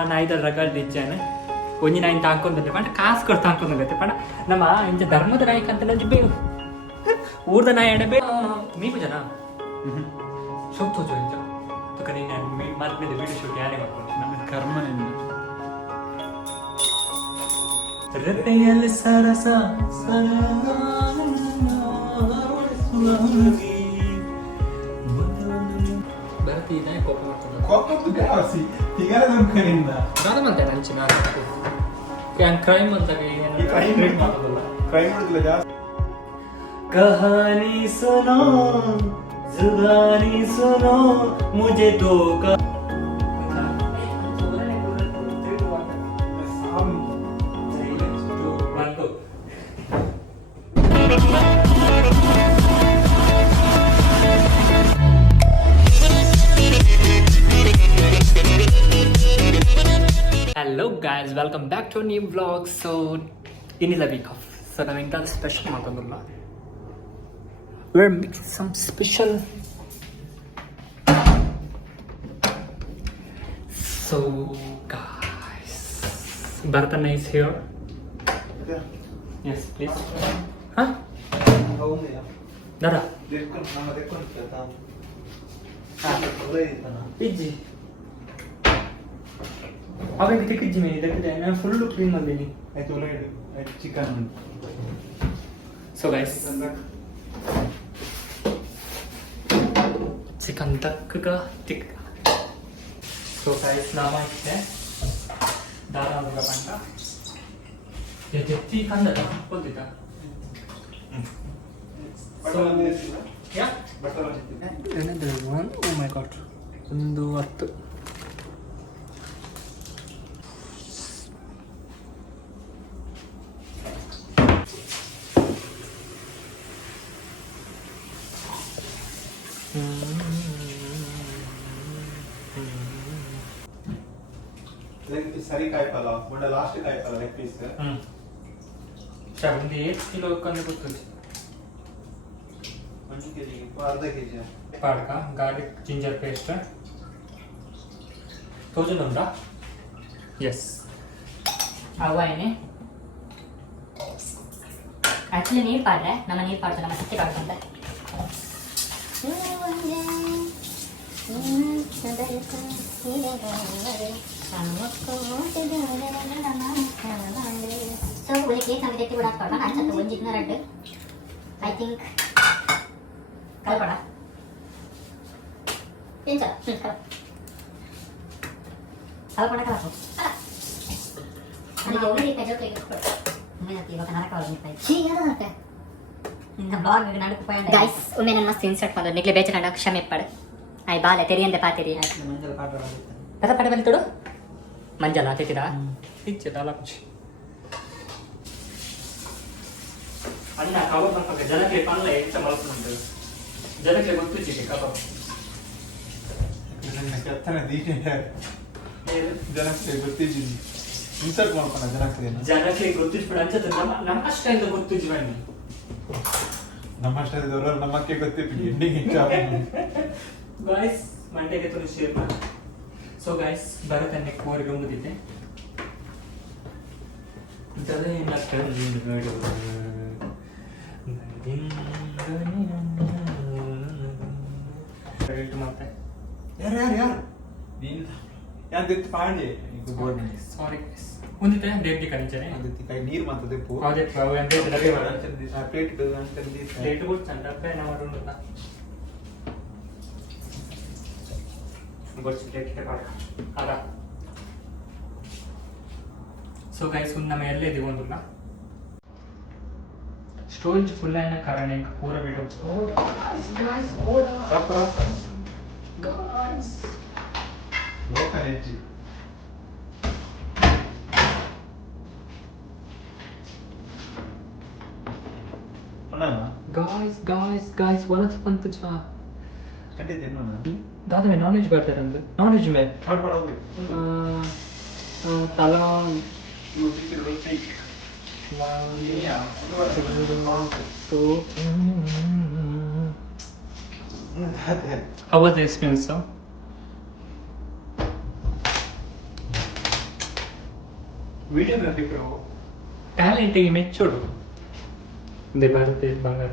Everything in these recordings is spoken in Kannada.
ನಾನು 5 ರಗಡ್ ಇದ್ದೇನೆ ಒಂಜಿ ನೈನ್ ತಾಕೊಂಡ್ರೆ ಪಂಡ ಕಾಸು ಕೊಟ್ಟು ತಾಕೊಂಡ್ರೆ ಪಂಡ ನಮ್ಮ ಇಂಚ ಧರ್ಮದ ನಾಯಕ ಅಂತ ಬೇ ಊರ್ದ ನಾಯ ಎಡೆ ಬೇ ಮೀ ಜನ ಶೋಕ್ ತೋಜು ಇಂಚ ತುಕ ನೀನು ಮಾರ್ಕ್ನಿಂದ ವೀಡಿಯೋ ಶೂಟ್ ಯಾರೇ ಮಾಡ್ಕೊಂಡು ನಮ್ಮ ಕರ್ಮನಿಂದ ರತೆಯಲ್ಲಿ ಸರಸ ಭರತ್ ಇದಾನೆ ಕೋಪ ಮಾಡ್ಕೊಂಡು ಕಾಸಿ ತಿಗರ ನಮ್ಕನಿಂದ ನಾನು ಮಂತೆ ನಂಚಿನ ಕ್ರೈಮ್ ಅಂತ ಕ್ರೈಮ್ ಮಾಡೋದಲ್ಲ ಕ್ರೈಮ್ ಮಾಡೋದಿಲ್ಲ ಜಾಸ್ತಿ कहानी सुनो जुबानी सुनो मुझे तो का Hello guys, welcome back to a new vlog. So in is a week off. So now in special ಮಾಡ್ಕೊಂಡಲ್ಲ we're making some special. So guys, Bharath is here. Yeah. Yes, please. Huh? ಹೌದಾ Dada. ದೇರ್ಕೊಂಡು Ijji. ಅವಾಗ ತಿಕ್ಕಿಜ್ಜಿ ಮೇಲೆ ಇದಕ್ಕೆ ನಾನು ಫುಲ್ ಕ್ಲೀನ್ ಮಾಡಿದ್ದೀನಿ. ಆಯ್ತು ಒಳಗಡೆ ಆಯ್ತು ಚಿಕನ್. So guys, ಚಿಕನ್ ತಕ್ಕಗ ತಿಕ್ಕ. So guys, ನಾಮ ಇಟ್ಟೆ ದಾರ ಹೋಗ ಪಂಟ ಎತ್ತಿ ಕಂದದ ಬಂದಿದ್ದ. So yeah, butter another one. Oh my god, ಒಂದು 10. ಸರಿ ಕಾಯ್ಪಲ್ಲ ಮೊನ್ನೆ ಲಾಸ್ಟ್ ಕಾಯ್ಪಲ್ಲ ಲೆಗ್ ಪೀಸ್ ಒಂದು 8 ಕಿಲೋ ಕಂದು ಗೊತ್ತಿಲ್ಲ 1 ಕೆಜಿ ಅರ್ಧ ಕೆಜಿ ಪಾಡ್ಕ ಗಾರ್ಲಿಕ್ ಜಿಂಜರ್ ಪೇಸ್ಟ್ ತೋಜುಂದುಂಟಾ ಎಸ್ ಅವನೇ ಆಕ್ಚುಲಿ ನೀರು ಪಾಡ್ರೆ ನಮ್ಮ ನೀರು ಪಾಡ್ತಾರೆ ನಮ್ಮ ಸತ್ಯ ಪಾಡ್ತಂತೆ ಸೊ ಒಳ್ಳೆ ಕೇಕ್ ನಮಗೆ ತೆತ್ತಿ ಬಿಡಾಕ್ ಪಾಡ ಅನ್ಸತ್ತೆ ಒಂಜಿದ್ನ ರೆಡ್ ಐ ಥಿಂಕ್ ಕಲ್ಪಡ ಏನ್ ಸರ್ ಕಲ್ಪಡ ಕಲಪು ನನಗೆ ಒಳ್ಳೆ ಕಜೋ ತೆಗೆದುಕೊಡು ಒಮ್ಮೆ ಇವಾಗ ನರಕ ಹೋಗ್ತಾ ಇತ್ತು ಯಾವ್ದು இந்த vlog ನಡುಕು ಪಾಯಿಂಟ್ ಗೈಸ್ ಒಮ್ಮೆ ನನ್ನ ಮಸ್ತ್ ಇನ್ಸರ್ಟ್ ಮಾಡೋದು ನಿಗ್ಲೆ ಬೇಚಕಂಡ ಕ್ಷಮೆ ಪಡು ಆಯ್ ಬಾಲೆ ತೆರಿಯಂದೆ ಪಾತಿರಿ ಮಂಜಲ್ ಪಾಡ್ರ ಪದ ಪಡ ಬಂತು ಮಂಜಲ ತೆತ್ತಿದ ಇಚ್ಚೆ ತಾಲೂಕು ಅನ್ನ ಕಬಾಬ್ ಮಾಡ್ಬೇಕು ಜನಕ್ಕೆ ಪಲ್ಲ ಹೆಚ್ಚ ಮಾಡ್ಕೊಂಡು ಜನಕ್ಕೆ ಗೊತ್ತು ಚಿಕ್ಕೆ ಕಬಾಬ್ ನನ್ನ ಕೆತ್ತನೆ ದೀನೆ ಜನಕ್ಕೆ ಗೊತ್ತಿದ್ದೀನಿ ಇನ್ಸರ್ಟ್ ಮಾಡ್ಕೊಂಡ ಜನಕ್ಕೆ ಗೊತ್ತಿಸ್ಬಿಡ ಅನ್ಸುತ್ತೆ ನಮ್ಮ ಕಷ್ಟದಿಂದ ಗೊತ್ತಿಜ್ಜಿ ಬನ್ನಿ ನಮ್ಮಷ್ಟದವರು ನಮ್ಮಕ್ಕೆ ಗೊತ್ತಿತ್ತು ಎಂಡಿಂಗ್ ಗಾಯ್ಸ್ ಮಂಡೆಗೆ ತುಳು ಶೇರ್ ಮಾಡಿ ಸೊ ಗಾಯ್ಸ್ ಭರತ್ ಅನ್ನೆ ಕೋರಿಗೆ ಮುಗಿದಿದೆ ಮತ್ತೆ ಯಾರು ನೀನು ಯಾರು ಪಾಂಡೆ ಸಾರಿ ಒಂದಿತ್ತೆ ದೇವ್ಗೆ ಕಣಿಂಚನೆ ಅದಕ್ಕೆ ಕೈ ನೀರು ಮಾತದೆ ಪೂ ಅದೇ ಅಂದ್ರೆ ಡಬ್ಬೆ ಮಾಡ ಪ್ಲೇಟ್ ಅಂತ ಪ್ಲೇಟ್ ಕೊಡ್ತಾನೆ ಡಬ್ಬೆ ನಾವು ಮಾಡೋಣ ಗೊತ್ತು ಪ್ಲೇಟ್ ಪಾಡ ಅದ ಸೊ ಗೈಸ್ ಒಂದು ನಮ್ಮ ಎಲ್ಲೇ ದಿಗೊಂಡಿಲ್ಲ ಸ್ಟೋರೇಜ್ ಫುಲ್ ಆಯ್ನ ಕಾರಣ ಪೂರ ವಿಡಿಯೋ ಗೈಸ್ ಗೈಸ್ ಲೋಕಲ್ ಎಜ್ಜಿ गाइस वरस पंत जा कंटे देनो ना दादा मैं नॉनवेज करते रहंदे नॉनवेज में और पड़ोगे तला यू बिग रोस्टिक so how was the experience sir videography bro ಟ್ಯಾಲೆಂಟಿಗೆ ಮೆಚ್ಚೋಡು ದೇ ಭಾರತ ಬಂಗಾರ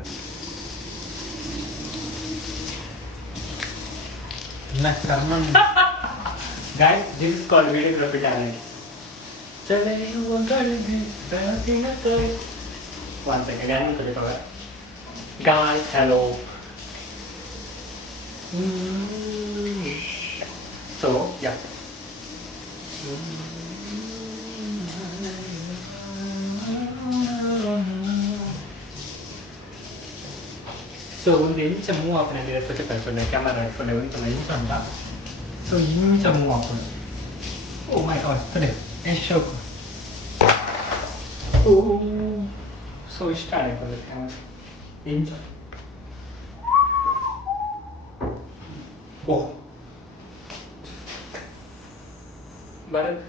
Guys, this is called videography talent. चले हुआ गली बैठे तो one second again तो देखो guys hello so yeah so ಒಂದು ಇಂಚ ಮೂವ್ ಹಾಕೊಂಡು ಇರುತ್ತೆ ಕಳ್ಕೊಂಡು ಕ್ಯಾಮರಾ ಇಟ್ಕೊಂಡು ಒಂದು ಇಂಚ ಅಂತ ಸೊ ಇಂಚ ಮೂವ್ ಹಾಕೊಂಡು ಓ ಮೈ ಗಾಡ್ ತಲೆ ಎಷ್ಟು ಓ ಸೊ ಇಷ್ಟ ಆಯ್ತು ಕ್ಯಾಮರಾ ಇಂಚ ಓ ಭರತ್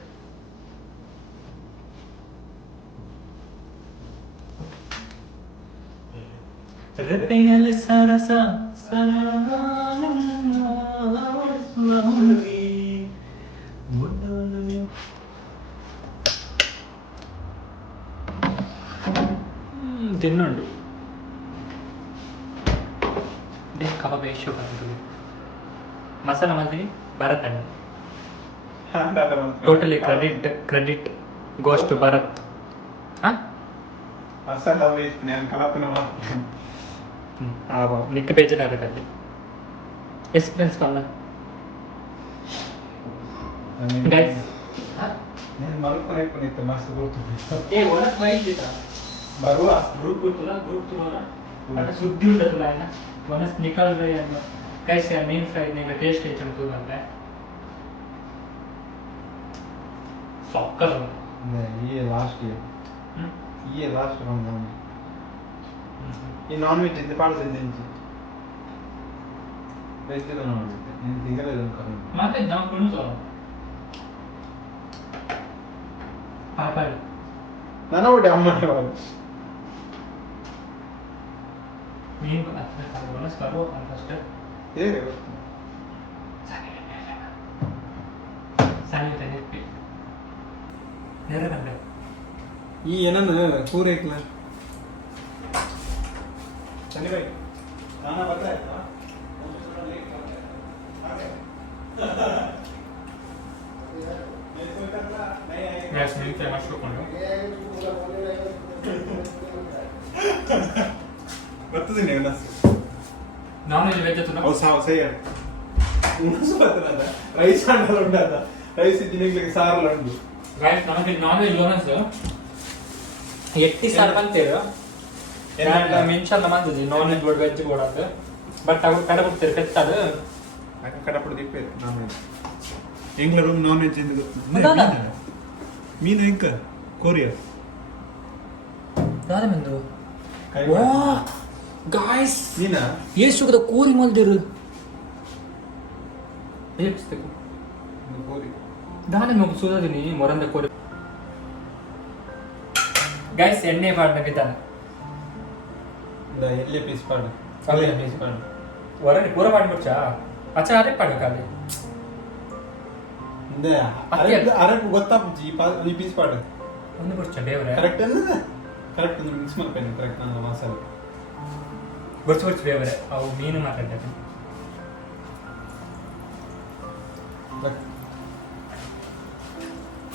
Repele sarasa ತಿನ್ನೋಡು ಕಬಾಬ್ ಎಷ್ಟು ಬಂತು ಮಸಾಲ ಮಲ್ಲಿ Bharat totally credit goes to Bharat masala waste ನಾನು ಕಲಾಪನ ಮಾಡ್ತೀನಿ ನಿಕ್ಕ ಪೇಜಲ್ಲಿ ಆಗತ್ತಲ್ಲಿ ಎಕ್ಸ್ಪೀರಿಯನ್ಸ್ ಕಾಲ ಗೈಸ್ నేను మరుపునైపోయితే మస్తు గుర్తుంది ఏ ఒనస్ వైద్యత బరువా గ్రూప్ గుర్తురా అంటే శుద్ధి ఉండదు ఆయన ఒనస్ నికల్ రే అన్న గైస్ యా మెయిన్ ఫ్రై నిగ టేస్ట్ చేయించుకుంటుందంటే సక్కర్ ఈ లాస్ట్ ఇయర్ ఈ లాస్ట్ రంజాన్ ಈ ನಾನ್ ವೆಜ್ ಇದ್ದೆ ಪಾಡ್ತಿದ್ದೆ ವೆಜ್ ನಾನ್ ವೆಜ್ నేను తినలేదు అనుకోను ಮತ್ತೆ ನಾವು ಕುಣಿಸೋ ಪಾಪಾಡಿ ನಾನು ಒಡೆ ಅಮ್ಮ ಅವರು ನೀನು ಒನಸ್ ಬರೋ ಫಸ್ಟ್ ಹೇಗೆ ಸಾನಿ ನೆನಪಿ ನೆರಗಂಡೆ ಈ ಏನನ್ನ ಕೂರೆ ಇಕ್ಲ चलिए भाई खाना बता है ना थोड़ा लेट कर रहे हैं मेरे को करना नहीं आएगा गैस मिलते हैं मशरूम ಕೊಂಡು ಬರ್ತದೆ ಉನಸ್ ನಾನ್ ವೆಜ್ ವೆಜ್ ತುನ ಓ ಸಾವ್ ಸೈ ಉನಸ್ ಬರ್ತದ ರೈಸ್ ಅಂಡಲ್ಲ ಉಂಡದ ರೈಸ್ ತಿನ್ನಲಿಕ್ಕೆ ಸಾರಲ್ಲ ಉಂಡು ಗೈಸ್ ನಮಗೆ ನಾನ್ ವೆಜ್ ಓನಸ್ ಎಟ್ಟಿ ಸಾರ್ ಬಂತೇರು ಮೆನ್ಷನ್ ಮಾಡ್ತಿದ್ವಿ non veg board veg board ಅಂತ ಬಟ್ ಅವು ಕಡೆ ಬಿಡ್ತೀರಿ ಕತ್ತದು ಕಡಪಡ ದಿಪ್ಪೆ ನಾನ್ ವೆಜ್ ಎಂಗ್ಲ ರೂಮ್ ನಾನ್ ವೆಜ್ ಎಂದು ಉಂಟಾನ? ಗೊತ್ತು ಮೀನು ಎಂಕ ಕೊರಿಯರ್ ಯಾರ ಮೆಂದು ವಾ ಗಾಯ್ಸ್ ಮೀನಾ ಎಷ್ಟು ಸುಖದ ಕೋರಿ ಮಲ್ದಿರು ಏಪ್ಸ್ಬೇಕು ಕೋರಿ ದಾನೆ ಮಗು ಸುಧಾದಿನಿ ಮೊರಂದ ಕೋರಿ ಗೈಸ್ ಎಣ್ಣೆ ಪಾಡ್ನ ಬಿದ್ದಾನೆ ಎಲ್ಲಿ ಪೀಸ್ ಪಾಡು ಅಲ್ಲೇ ಪೀಸ್ ಪಾಡು ಹೊರಗೆ ಪೂರ ಮಾಡಿಬಿಡ್ಚಾ ಅಚ್ಚ ಅದೇ ಪಾಡ್ಬೇಕಾದ್ರೆ ಅರಕು ಗೊತ್ತಾಪುಚ್ಚಿ ಈ ಪೀಸ್ ಪಾಡು ಒಂದು ಬಿಡ್ಚ ಬೇವ್ರೆ ಕರೆಕ್ಟ್ ಅಂದ್ರೆ ಕರೆಕ್ಟ್ ಅಂದ್ರೆ ಮಿಕ್ಸ್ ಮಾಡ್ತೇನೆ ಕರೆಕ್ಟ್ ನನ್ನ ಮಸಾಲೆ ಬರ್ಚು ಬೇವ್ರೆ ಅವು ಮೀನು ಮಾತಾಡ್ತೇನೆ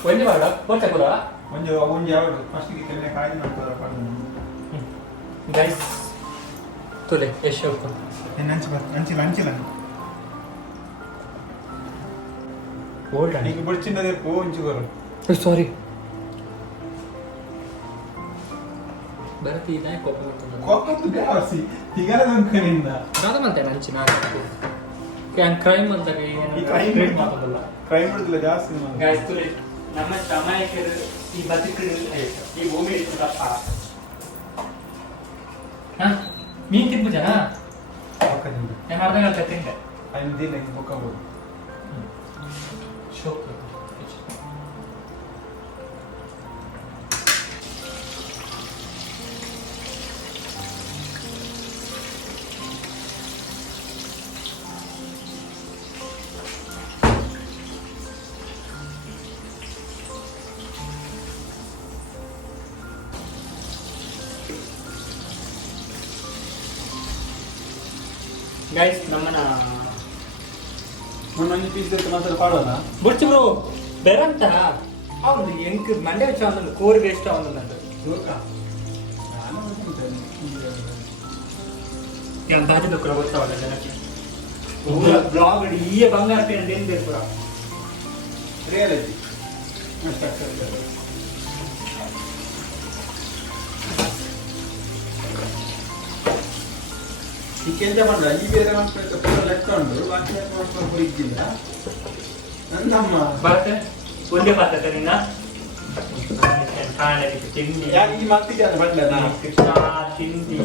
ಒಂದು ಮಾಡ ಬರ್ತಾ ಕೂಡ ಒಂಜಿ ಯಾವುದು ಫಸ್ಟಿಗೆ ಕೆನ್ನೆ ಕಾಯ್ದು ಮಾಡ್ತಾರೆ ಪಾಡು ಗೈಸ್ ತುಲೆ ಎಷ್ಟು ಅಂಚಿಲ್ಲ ಓಲ್ಡ್ నీకు బొచ్చినదే పో ఉంచుకోరు ಸಾರಿ ಭಾರತಿ ಇದಾಯ ಕೋಪ ಮಾಡ್ತದೆ కోపంతో కావసి తిగల దొంకనింద ಕಾದಮಂತೆ ನಂಚಿ ನಾನು ಕ್ಯಾನ್ ಕ್ರೈಮ್ ಅಂದಾಗ ಈ crime ಟ್ರೀಟ್ ಮಾಡೋದಲ್ಲ క్రైమ్ ಬಿಡಲ್ಲ ಜಾಸ್ತಿ ಗೈಸ್ ತುಲೆ ನಮ್ಮ ಅಮಾಯಕರು ಈ ಬದುಕರು ಈ ಭೂಮಿ ಇರ್ತದಪ್ಪ ಹಾ ಮೀನ್ ತಿಂಬು ಜನ ಪಕ್ಕದಿಂದ ನಾನು ಅರ್ಧ ಗಂಟೆ ತಿಂದೆ ಐದು ದಿನ ಮುಕ್ಕಬಹುದು ಶೋಕ್ ಗೈಸ್ ನಮ್ಮನ ಮೊನ್ನೆ ಪೀಸ್ ಮಾತ್ರ ಪಾಡೋಣ ಬುಡ್ಚು ಬ್ರೋ ಬೆರಂತ ಅವನು ಎಂಕ್ ಮಂಡ್ಯ ವೆಚ್ಚ ಅವನೊಂದು ಕೋರಿಗೆ ಎಷ್ಟು ಅವನೊಂದು ಬಾಜು ಕೂಡ ಗೊತ್ತಾವಲ್ಲ ಜನಕ್ಕೆ ಬ್ಲಾಗ್ ಈ ಬಂಗಾರ ಪೇನ್ ಏನ್ ಬೇಕು ಪುರ ರಿಯಾಲಿಟಿ ಈ ಕೆಂಚ ಮಾಡ ಈ ಬೇರೆ ಮಾಡ್ಬೇಕು ಪೂರ ಲೆಕ್ಕ ಉಂಟು ಬಾಕಿ ಮಾಡ್ಕೊಂಡು ಹುಡುಗಿಲ್ಲ ನನ್ನಮ್ಮ ಬರುತ್ತೆ ಒಂದೇ ಪಾತ್ರ ನಿನ್ನ ಕಾಣಲಿಕ್ಕೆ ತಿಂಡಿ ಯಾರು ಈ ಮಕ್ಳಿಗೆ ಅದು ಬಂದ ಕೃಷ್ಣ ತಿಂಡಿ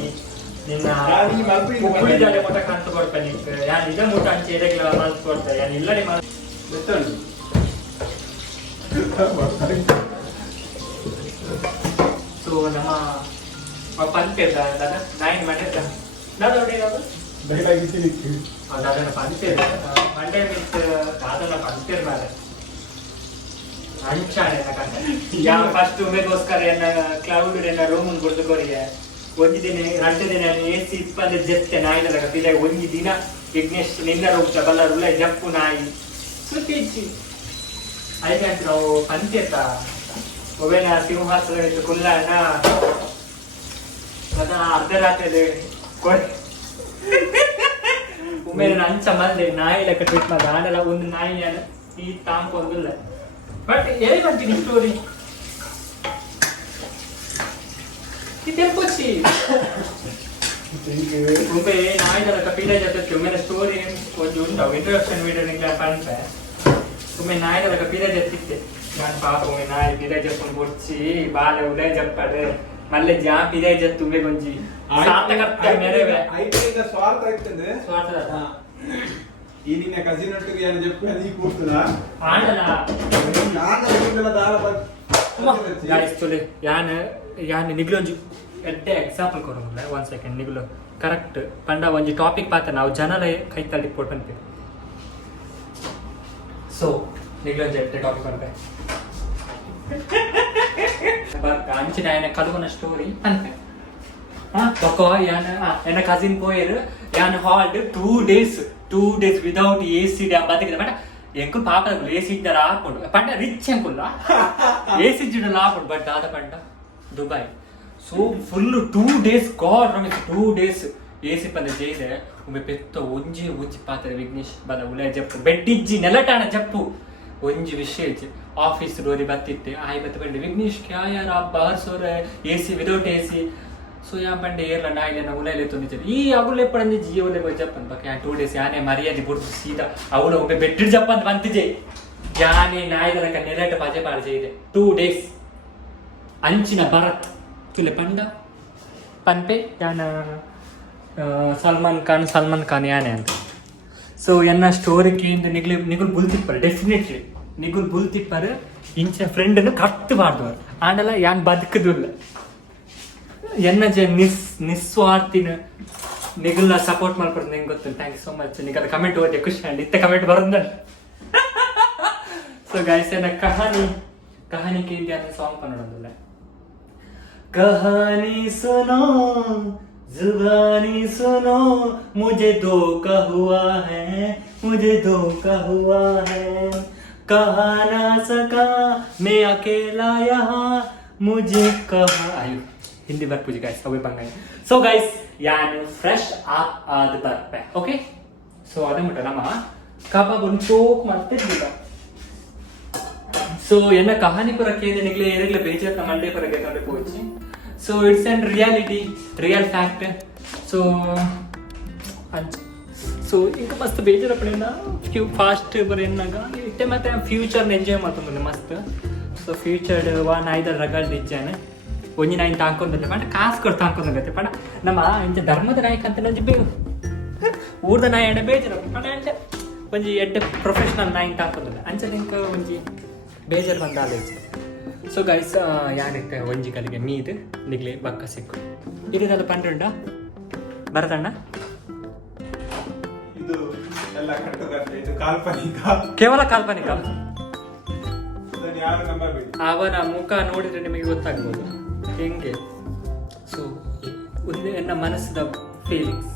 ನಿನ್ನ ಯಾರು ಈ ಮಕ್ಳಿಗೆ ಉಪ್ಪಿದ್ದಾಳೆ ಮೊಟ್ಟ ಕಂತು ಕೊಡ್ತಾನೆ ಯಾರು ನಿಜ ಮುಟ್ಟ ಹಂಚೆ ಎದೆಗೆಲ್ಲ ಮನಸ್ಸು ಕೊಡ್ತಾರೆ ಯಾರು ಇಲ್ಲಡಿ ಎತ್ತಂಡು ಸೊ ನಮ್ಮ ಪಂಚೆ ಇದ್ದ ನಾಯಿನ ಮನೆ ಇದ್ದ ನಾದೊಡೇನದು ಡೈಲಾಗ್ ಇಟ್ಟಿಲಿಕ್ಕೆ ಅದನ್ನ ಪಂಚೆ ಮಂಡೆ ಮಿಸ್ ಅದನ್ನ ಪಂಚೆ ಮಾರೆ ಅಂಚಾಣೆ ಯಾವ ಫಸ್ಟ್ ಉಮೇಗೋಸ್ಕರ ಎನ್ನ ಕ್ಲೌಡ್ ಎನ್ನ ರೂಮ್ ಗುಡ್ದುಕೋರಿಗೆ ಒಂದು ದಿನ 2 ದಿನ AC ಇಪ್ಪಂದು ಜೆತ್ತೆ ನಾಯಿನ ಪಿಲೆ ಒಂದು ದಿನ ವಿಘ್ನೇಶ್ ನಿನ್ನ ರೂಪ ಬಲ್ಲ ಜಪ್ಪು ನಾಯಿ ಸುತ್ತಿಚ್ಚಿ ಅದಕ್ಕೆ ನಾವು ಪಂಚೆತ ಒಬ್ಬನ ಸಿಂಹಾಸನ ಇತ್ತು ಕುಲ್ಲಣ್ಣ ಅದ ಅರ್ಧ ರಾತ್ರಿ ಒಮ್ಮೆನ ಅಂಚ ಮಂದೆ ನಾಯಿ ಲೆಕ್ಕ ಟ್ರೀಟ್ ಮಾಡಿ ಆಡಲ್ಲ ಒಂದು ನಾಯಿ ಈ ತಾಂಪ ಒಂದಿಲ್ಲ ಬಟ್ ಎಲ್ಲಿ ಬಂತೀನಿ ಸ್ಟೋರಿ ತೆಲ್ಪೊಚ್ಚಿ ಒಮ್ಮೆ ನಾಯಿದಲ್ಲ ಕಪಿಲ ಜೊತೆ ಒಮ್ಮೆನ ಸ್ಟೋರಿ ಒಂದು ಉಂಟು ಇಂಟ್ರೊಡಕ್ಷನ್ ವಿಡಿಯೋ ನಿಂಗೆ ಪಂಪೆ ಒಮ್ಮೆ ನಾಯಿದಲ್ಲ ಕಪಿಲ ಜೊತ್ತಿತ್ತೆ ನಾನು ಪಾಪ ಒಮ್ಮೆ ನಾಯಿ ಪಿಲೆ ಜಪ್ಪನ್ನು ಬೊಚ್ಚಿ ಬಾಲೆ ಉದಯ ಜಪ್ಪಡೆ ಮಲ್ಲೆ ಜಾ ಪಿಲೆ ಜತ್ತು ಉಮ್ಮೆ ಗೊಂಜಿ ಸಾರ್ಥಕರ್ತ ಮೆರೆವೆ ಐಟಿಂದ ಸ್ವಾರ್ಥ ಇರ್ತದೆ ಸ್ವಾರ್ಥದ ಈ ನಿನ್ನ ಕಸಿನ್ ಒಟ್ಟಿಗೆ ಏನು ಜಪ್ಪು ನೀ ಕೂರ್ತದ ಆಡಲ್ಲ ನಾನು ಇದೆಲ್ಲ ದಾರ ಗಾಯ್ಸ್ ಚೊಲೆ ಯಾನ್ ನಿಗ್ಲೊಂಜಿ ಎಡ್ಡೆ ಎಕ್ಸಾಂಪಲ್ ಕೊಡೋಲ್ಲ 1 ಸೆಕೆಂಡ್ ನಿಗ್ಲು ಕರೆಕ್ಟ್ ಪಂಡ ಒಂಜಿ ಟಾಪಿಕ್ ಪಾತ ನಾವು ಜನಲ ಕೈತಲ್ಲಿ ಕೊಟ್ಟಂತೆ ಸೊ ನಿಗ್ಲೊಂಜಿ ಎಡ್ಡೆ ಟಾಪಿಕ್ ಅಂತೆ ಅಂಚಿನ ఆయన ಕದುವನ ಸ್ಟೋರಿ ಅಂತೆ ತಕೋ ಎನ್ನ ಕಸಿನ್ ಪೋಯರ್ ಯಾನ್ halved 2 days without AC dam ಬದಿಗೆ ಬಟ್ ಎಂಕು ಪಾಪದ AC ಇದ್ದರ ಹಾಕೊಂಡು ಪಂಡ ರಿಚ್ ಎಂಕುಲ್ಲ AC ಜಿಡಲ ಹಾಕೊಂಡು ಬಟ್ ದಾದ ಪಂಡ Dubai so full 2 days god Ramesh 2 days AC ಪಂದ ಜೈದೆ ಒಮ್ಮೆ ಪೆತ್ತ ಒಂಜಿ ಪಾತ್ರೆ ವಿಘ್ನೇಶ್ ಬದ ಉಲೆ ಜಪ್ಪು ಬೆಡ್ಡಿಜ್ಜಿ ನೆಲಟಾಣ ಜಪ್ಪು ಒಂಜಿ ವಿಷಯ ಆಫೀಸ್ ಡೋರಿ ಬತ್ತಿತ್ತೆ ಆಯ್ ಬತ್ತ ಪಂಡೆ ವಿಘ್ನೇಶ್ ಕ್ಯಾ ಯಾರ ಬಾರ್ ಸೋರ AC ವಿದೌಟ್ AC ಸೊ ಯಾ ಪಂಡೆ ಏರ್ಲ ನಾಯಿನ ಉಲೆಲೆ ತುಂಬಿದ್ರು ಈ ಅವುಲೆ ಪಂಡೆ ಜಿಯೋಲೆ ಜಪ್ಪನ್ ಬಕ ಯಾ 2 days ಯಾನೆ ಮರ್ಯಾದೆ ಬಿಡ್ತು ಸೀದಾ ಅವಳ ಒಮ್ಮೆ ಬೆಡ್ಡಿ ಜಪ್ಪಂತ ಬಂತಿಜೆ ಯಾನೆ ನಾಯಿದರಕ ನೆಲಟ ಪಾಜೆ ಪಾಡ್ಜೆ ಇದೆ 2 days ಅಂಚಿನ ಭರತ್ ತುಲೆ ಪಂಡ ಪನ್ಪೆ ಯಾನ ಸಲ್ಮಾನ್ ಖಾನ್ ಯಾನೆ ಅಂತ ಸೊ ಎನ್ನ ಸ್ಟೋರಿ ಕೇಂದ್ರ ನಿಗುಲ್ ಬುಲ್ತಿಪ್ಪರ್ ಡೆಫಿನೆಟ್ಲಿ ನಿಗುಲ್ ಬುಲ್ತಿಪ್ಪರ್ ಇಂಚಿನ ಫ್ರೆಂಡನ್ನು ಕಟ್ಟು ಮಾಡ್ದವರು ಆಂಡಲ ಯಾನ್ ಬದುಕದಿಲ್ಲ ಎನ್ನ ನಿಸ್ವಾರ್ಥಿನ ನಿಗುಲ್ನ ಸಪೋರ್ಟ್ ಮಾಡ್ಬಾರ್ದು ನಿಂಗೆ ಗೊತ್ತಿಲ್ಲ ಥ್ಯಾಂಕ್ ಯು ಸೋ ಮಚ್ ನಿಗ ಅದು ಕಮೆಂಟ್ ಓದಿ ಖುಷಿ ಅಂಡ್ ಇತ್ತ ಕಮೆಂಟ್ ಬರೋದ ಸೊ ಗೈಸ್ ಎನ್ನ ಕಹಾನಿ ಕೇಂದ್ರ ಸಾಂಗ್ ಪನ್ನೋದಿಲ್ಲ कहानी सुनो जुबानी सुनो मुझे धोखा हुआ है कहा ना सका मैं अकेला यहाँ मुझे कहा आयु हिंदी बार पूछ गाइस अवे बंगाई सो गाइस यान फ्रेश आद ಬರ್ಪೆ ಓಕೆ ಸೊ ಅದೇ ಮುಟ್ಟ ನಮ್ಮ ಕಬಾಬ್ ಒಂದು ಚೋಕ್ ಮಾಡ್ತಿದ್ದಿಲ್ಲ ಸೊ ಎನ್ನ ಕಹಾನಿ ಪುರ ಕೇಂದ್ರ ನಿಗ್ಲೆ ಏರಗ್ಲೆ ಬೇಜಾರ್ ಮಂಡೆ ಪುರ ಗೆತಂಡೆ ಪೋಚಿ so it's and real fact so ಈಗ ಮಸ್ತ್ ಬೇಜಾರ ಪಡೆನ ಫಾಸ್ಟ್ ಬರೆನ್ನಾಗ ಇಟ್ಟೆ ಮತ್ತೆ ಫ್ಯೂಚರ್ನ ಎಂಜಾಯ್ ಮಾಡ್ತಂದ್ರೆ ಮಸ್ತ್ ಸೊ ಫ್ಯೂಚರ್ ನಾಯ್ದ ರಗಲ್ ನಿಜ್ಜಾನೆ ಒಂಜಿ ನಾಯಿನ ತಾಂಕೊಂಡ್ರೆ ಪಂಡ ಕಾಸು ಕೊಟ್ಟು ತಾಂಕೊಂಡ್ರೆ ಪಂಡ ನಮ್ಮ ಇಂಚ ಧರ್ಮದ ನಾಯಕ ಅಂತ ನಂಜಿ ಊರ್ದ ನಾಯಿ ಎಣ್ಣೆ ಬೇಜಾರ ಪಂಡ ಅಂಚೆ ಒಂಜಿ ಎಡ್ಡೆ ಪ್ರೊಫೆಷನಲ್ ನಾಯಿನ ತಾಂಕೊಂಡ್ರೆ ಅಂಚೆ ನಿಂಕ ಒಂಜಿ ಬೇಜಾರು ಬಂದ ಆಲೋಚನೆ ಸೊ ಗೈಸ್ ಯಾನಕ್ಕೆ ಒಂಜಿ ಕಲಿಗೆ ಮೀದು ನಿಗ್ಲಿ ಬಕ್ಕ ಸಿಕ್ಕು ಇರಿದಲ್ಲ ಪಂಡ್ರುಂಡ ಬರತಣ್ಣ ಇದು ಎಲ್ಲ ಕಟ್ಟುಕತೆ ಇದು ಕಾಲ್ಪನಿಕ ಕೇವಲ ಕಾಲ್ಪನಿಕ ಯಾರು ನಂಬಬೇಡಿ ಅವನ ಮುಖ ನೋಡಿದ್ರೆ ನಿಮಗೆ ಗೊತ್ತಾಗ್ಬೋದು ಹೆಂಗೆ ಸೊ ಒಂದು ನನ್ನ ಮನಸ್ಸಿನ ಫೀಲಿಂಗ್ಸ್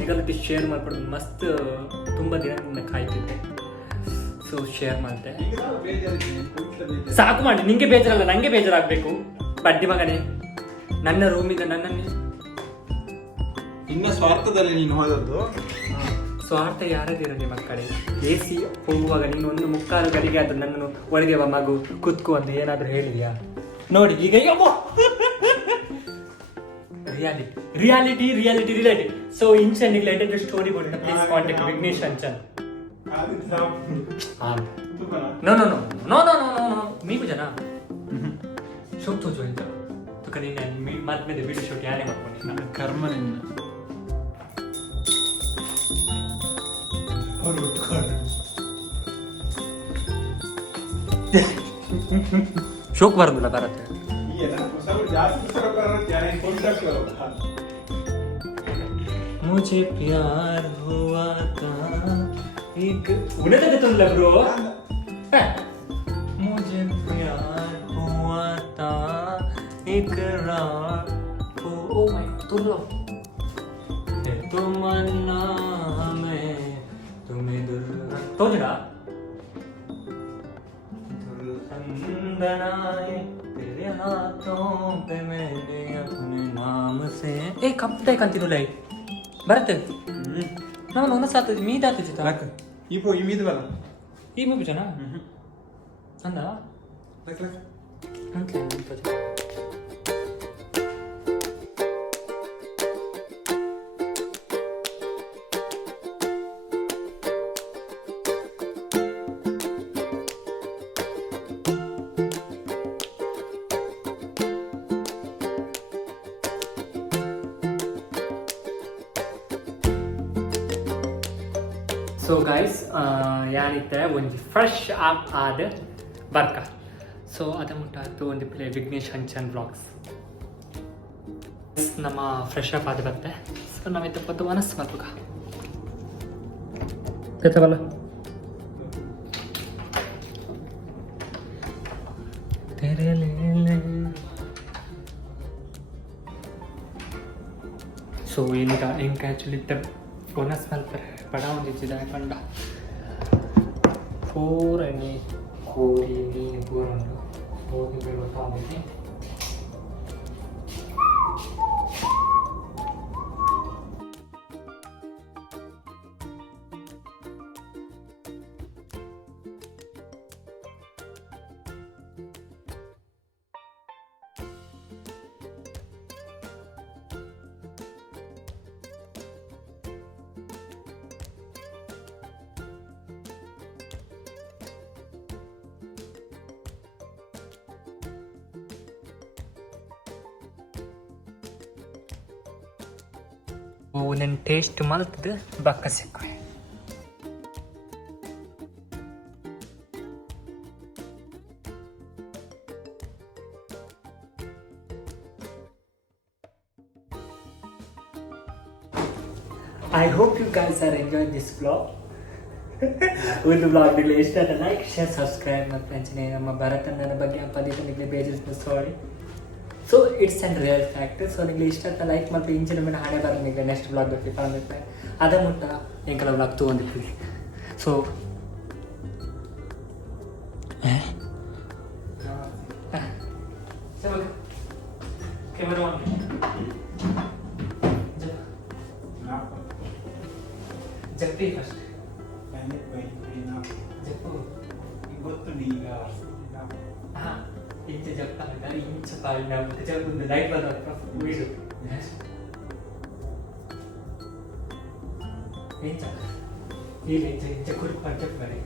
ನಿಗಲ್ತಿ ಶೇರ್ ಮಾಡ್ಕೊಂಡು ಮಸ್ತ್ ತುಂಬ ದಿನ ಕಾಯ್ತಿದ್ದೆ. ಸೊ ಶೇರ್ ಮಾಡಿದೆ. ಸಾಕು ಮಾಡಿ, ನಿಂಗೆ ಬೇಜಾರಲ್ಲ ನಂಗೆ ಬೇಜಾರಾಗಬೇಕು. ಬಡ್ಡಿ ಮಗನೇ, ನನ್ನ ರೂಮಿಂದ ನನ್ನನ್ನೇ ಇನ್ನ ಸ್ವಾರ್ಥದಲ್ಲಿ ನೀನು ಹೋದದ್ದು. ಸ್ವಾರ್ಥ ಯಾರದಿರಲಿ ಮಕ್ಕಳೇ. AC ಹೋಗುವಾಗ ನೀನು 1:45 ಗಡಿಗೆ ಆದ್ರೆ ನನ್ನನ್ನು ಒಳಗೆವ ಮಗು ಕುತ್ಕು ಅಂತ ಏನಾದರೂ ಹೇಳಿದ್ಯಾ? ನೋಡಿ ಈಗ reality. So incident related story board please contact Vignesh Anchan. No. మీకు ಜನ ಶೋಕ್ ತೋಜು ಅಂತ ತುಕ ನೀನು ಮತ್ತೆ ವಿಡಿಯೋ ಶೂಟ್ ಯಾರೇ ಮಾಡ್ಕೊಂಡು ಕರ್ಮ ನಿನ್ನ ಶೋಕ್ ಬರೋದಿಲ್ಲ ಭಾರತ. मुझे प्यार हुआ था एक उन्हें तो तुम लग रो मुझे प्यार हुआ था एक रात ओ माय तुम लो तमन्ना में तुम्हें तो जरा दुल्हन तेरे हाथों पे मैंने अपने नाम से एक कपड़े कंटिन्यू लाई भरत ನಾವು ನೋನ ಸಾತ ಮೀದಾತ ಜಿತ ಲಕ್ ಈ ಮೀದ ಬಲ ಈ ಮೂವಿ ಜನ ಅಂದ ಲಕ್ ಲಕ್ ಅಂತ ಸೊ ಗೈಸ್ ಯಾನಿತ್ತೆ ಒಂದು ಫ್ರೆಶ್ ಆಪ್ ಆದ ಬರ್ಕ. ಸೊ ಅದ ಮುಟ್ಟಾಯ್ತು ಒಂದು ಪ್ಲೇ ವಿಘ್ನೇಶ್ ಹಂಚನ್ ಬ್ಲಾಗ್ಸ್ ನಮ್ಮ ಫ್ರೆಶ್ ಅಪ್ ಆದ ಬರುತ್ತೆ. ಸೊ ನಾವಿತ್ತು ಪತ್ತು ಮನಸ್ಸು ಮಾಡ್ಬೇಕ ಗೊತ್ತವಲ್ಲ. ಸೊ ಈಗ ಹೆಂಗೆ ಆ್ಯಕ್ಚುಲಿ ಬೋನಸ್ ಮಾಡ್ತಾರೆ ಬಡ ಒಂದು ಇದ್ದಿದ್ದಾನೆ ಕಂಡ 4 ಎಣ್ಣೆ ಕೋರಿ ಬೋರುಂಡು ಹೋಗಿ ಬೀಳುತ್ತಾ ಒಂದೊಂದು ಟೇಸ್ಟ್ ಮಲ್ತದ್ದು ಬಕ್ಕ ಸಿಕ್ಕ. I hope you guys are enjoying this vlog. ಒಂದು ಬ್ಲಾಗ್ ನಿಮಗೆ ಇಷ್ಟ ಆದ ಲೈಕ್ ಶೇರ್ ಸಬ್ಸ್ಕ್ರೈಬ್ ಮತ್ತು ಫ್ರೆಂಡ್ಸ್ನೇ ನಮ್ಮ ಭರತಣ್ಣನ ಬಗ್ಗೆ ಪದಿತ ನಿಮಗೆ ಬೇಜಾರು sorry. So it's and real fact. So ನಿಮಗೆ ಇಷ್ಟ ಅಂತ ಲೈಕ್ ಮತ್ತು ಇಂಚಿನ ಮೇಲೆ ಹಣೆ ಬರ ನಿಮಗೆ ನೆಕ್ಸ್ಟ್ ಬ್ಲಾಗ್ ಬರ್ತೀವಿ ಕಾಣುತ್ತೆ ಅದ ಮುಟ್ಟ ಎಂಕಲ ಬ್ಲಾಗ್ ತೊಗೊಂಡಿರ್ತೀವಿ. ಸೊ ಜಪ್ಪಿ ಫಸ್ಟ್ ಜಪ್ಪು ಗೊತ್ತುಂಡು ಈಗ ಹಾಂ ಇಂಚ ಜಪ್ಪ ಇಂಚ ಪಾಯಿನ ಒಂದು ಲೈಟ್ ಬಂದ ವೀಡು ಇಂಚ ಇಲ್ಲಿ ಇಂಚ ಇಂಚ ಕುರುಕು ಜಪ್ ಬರೀ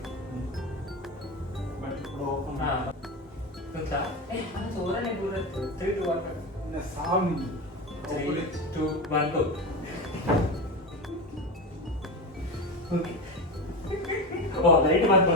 ಬಟ್ ಓಪನ್ ಹಾಂ ಗೊತ್ತಾ ಅದು ಓರನೇ ದೂರತ್ತು 3 to 1 ಸಾವು 3 to 1 go ಓಕೆ ಓ ಲೈಟ್ ಬಂತು